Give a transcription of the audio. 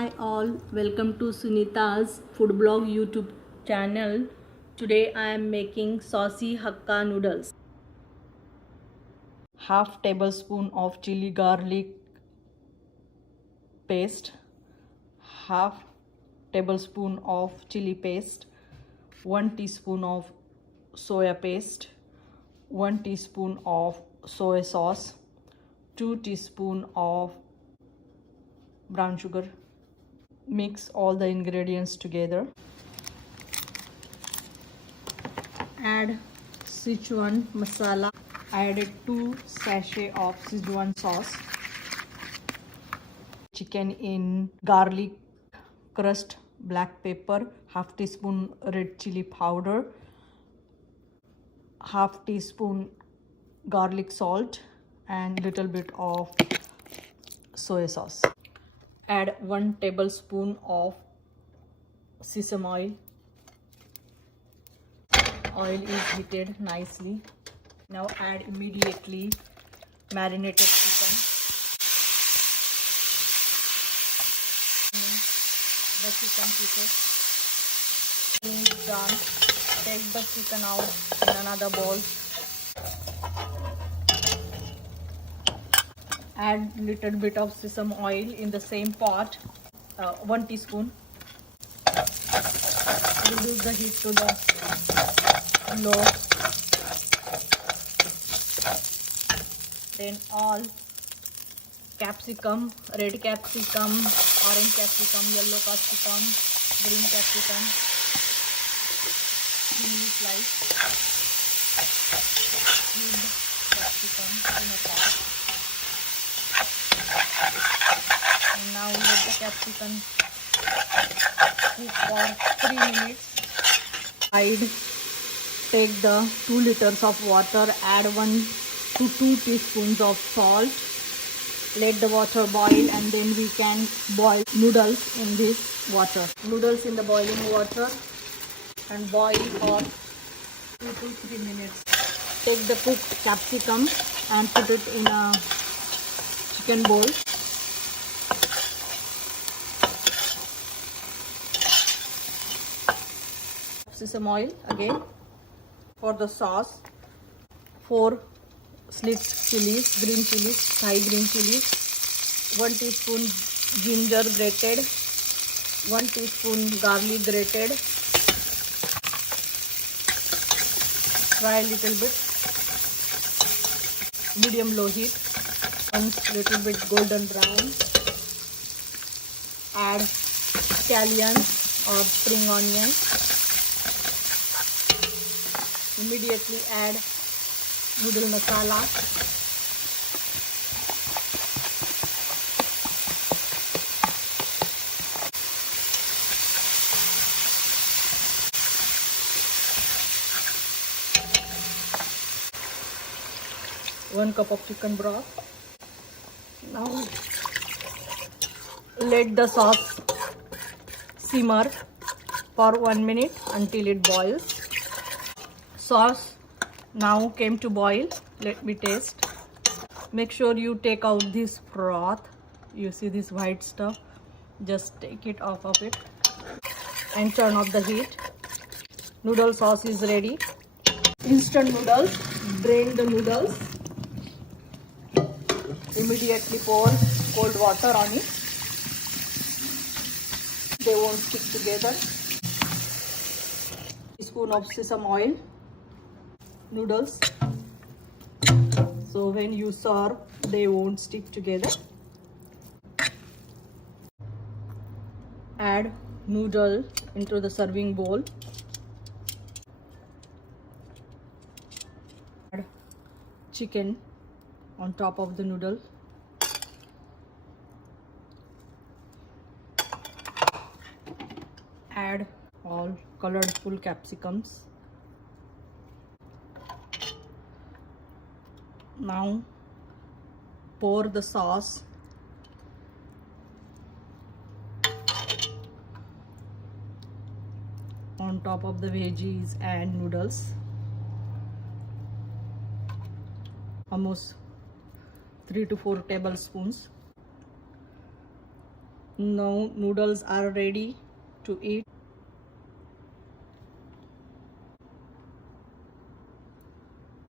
Hi all, welcome to Sunita's food blog YouTube channel. Today I am making saucy Hakka noodles. Half tablespoon of chili garlic paste, half tablespoon of chili paste, 1 teaspoon of soya paste, 1 teaspoon of soy sauce, 2 teaspoon of brown sugar. Mix all the ingredients together. Add Sichuan masala. I added 2 sachets of Sichuan sauce. Chicken in garlic crust, black pepper, half teaspoon red chili powder, half teaspoon garlic salt, and little bit of soy sauce. Add 1 tablespoon of sesame oil. Oil is heated nicely. Now add immediately marinated chicken. The chicken pieces. Is done. Take the chicken out in another bowl. Add little bit of sesame oil in the same pot, 1 teaspoon. Reduce the heat to the low. Then all capsicum, red capsicum, orange capsicum, yellow capsicum, green capsicum, thinly slice, cubed capsicum in a pot. And now let the capsicum cook for 3 minutes. Take the 2 liters of water, add 1 to 2 teaspoons of salt. Let the water boil and then we can boil noodles in this water. Noodles in the boiling water and boil for 2 to 3 minutes. Take the cooked capsicum and put it in a chicken bowl. Sesame oil again. For the sauce, 4 sliced chilies, green chilies, Thai green chilies, 1 teaspoon ginger grated, 1 teaspoon garlic grated. Fry a little bit, medium low heat, once little bit golden brown. Add scallion or spring onion. Immediately add noodle masala. One cup of chicken broth. Now let the sauce simmer for 1 minute until it boils. Sauce now came to boil. Let me taste. Make sure you take out this broth. You see this white stuff, just take it off of it and turn off the heat. Noodle sauce is ready. Instant noodles. Drain the noodles. Immediately pour cold water on it. They won't stick together. Teaspoon of sesame oil. Noodles, so when you serve they won't stick together. Add noodle into the serving bowl. Add chicken on top of the noodle. Add all colorful capsicums. Now pour the sauce on top of the veggies and noodles. Almost 3 to 4 tablespoons. Now noodles are ready to eat.